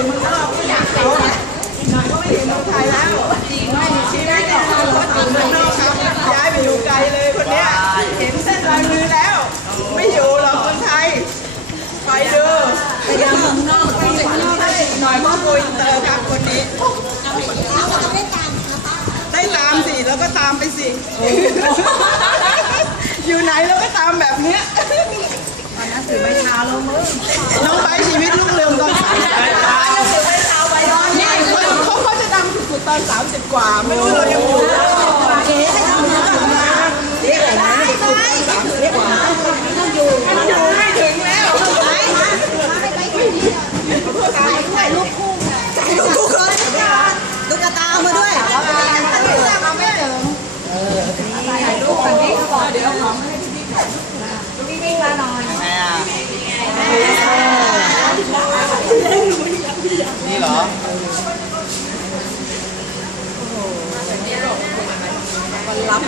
อยู่เมืองนอกก็อยากเขาอีกหน่อยก็ไม่อยู่เมืองไทยแล้วไม่มีชีวิตเนี่ยเขาอยู่เมืองนอกครับย้ายไปอยู่ไกลเลยคนเนี้ยเห็นเส้นลายมือแล้ว ไม่อยู่หรอกคนไทย ไปดูไปยังเมืองนอกไปอยู่นอกได้อีกหน่อยพ่อโกอินเตอร์ครับคนนี้ได้ตามสิแล้วก็ตามไปสิ อยู่ไหนเราก็ตามแบบเนี้ยน้องไปชีวิตลูกเรืองตอนสามสิบกว่าเขาเขาจะดังสุดๆ ตอนสามสิบกว่า ไม่รู้เรายังอยู่เก๋ให้ทำมาเรียกอะไรนะสามสิบกว่าอยู่ไม่ถึงแล้วถ่ายรูปคู่ถ่ายรูปคู่เลยตุ๊กตาเอามาด้วยเราไม่ถึงถ่ายรูปกันนี้เขาบอกเดี๋ยวของให้พี่ถ่ายรูปนิ่งๆมาหน่อยแม่อะน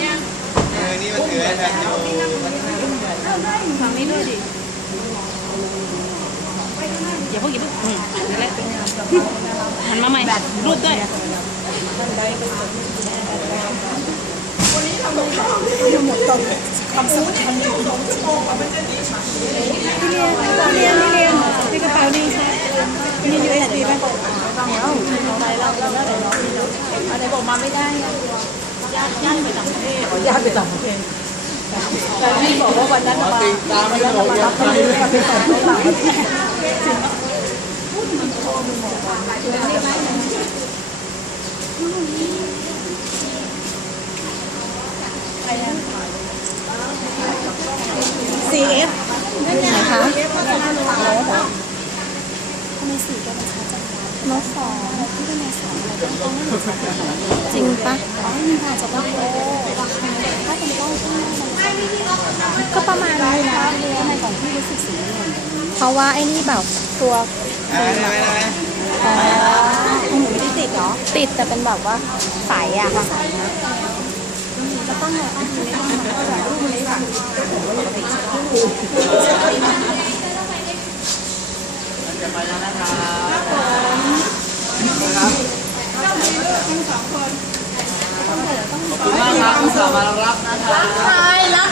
ี่เหรอเออนี่มันถือไอแพดอยู่ฝั่งนี้ด้วยดิอย่าเพิ่งอย่าเพิ่งอืมนั่นแหละหันมาใหม่รูดด้วย เรียนเรียนที่กระเป๋าดีใช่มี USB ไหมอะไรบอกมาไม่ได้ญาติญาติไปต่างประเทศญาติไปต่างประเทศแต่ที่บอกว่าวันนั้นมาติดตามไม่ได้หมดเลยไปต่างประเทศ CF ไหนคะน้องสองจริงปะอ๋อนี่ค่ะจะต้องโอ้ถ้าเป็นกล้องข้างหน้ามันก็ประมาณนี้นะทำไมของพี่รู้สึกสีเพราะว่าไอ้นี่แบบตัวอ่าได้ไหมได้ไหมอ๋อของหนูไม่ได้ติดเหรอ ติดแต่เป็นแบบว่าใสอะ ค่ะใสนะจะต้องแบบต้องมีต้องมาก็แบบรูปนี้ค่ะขอบคุณมากครับคุณสาวมารับนะคะรักใครรัก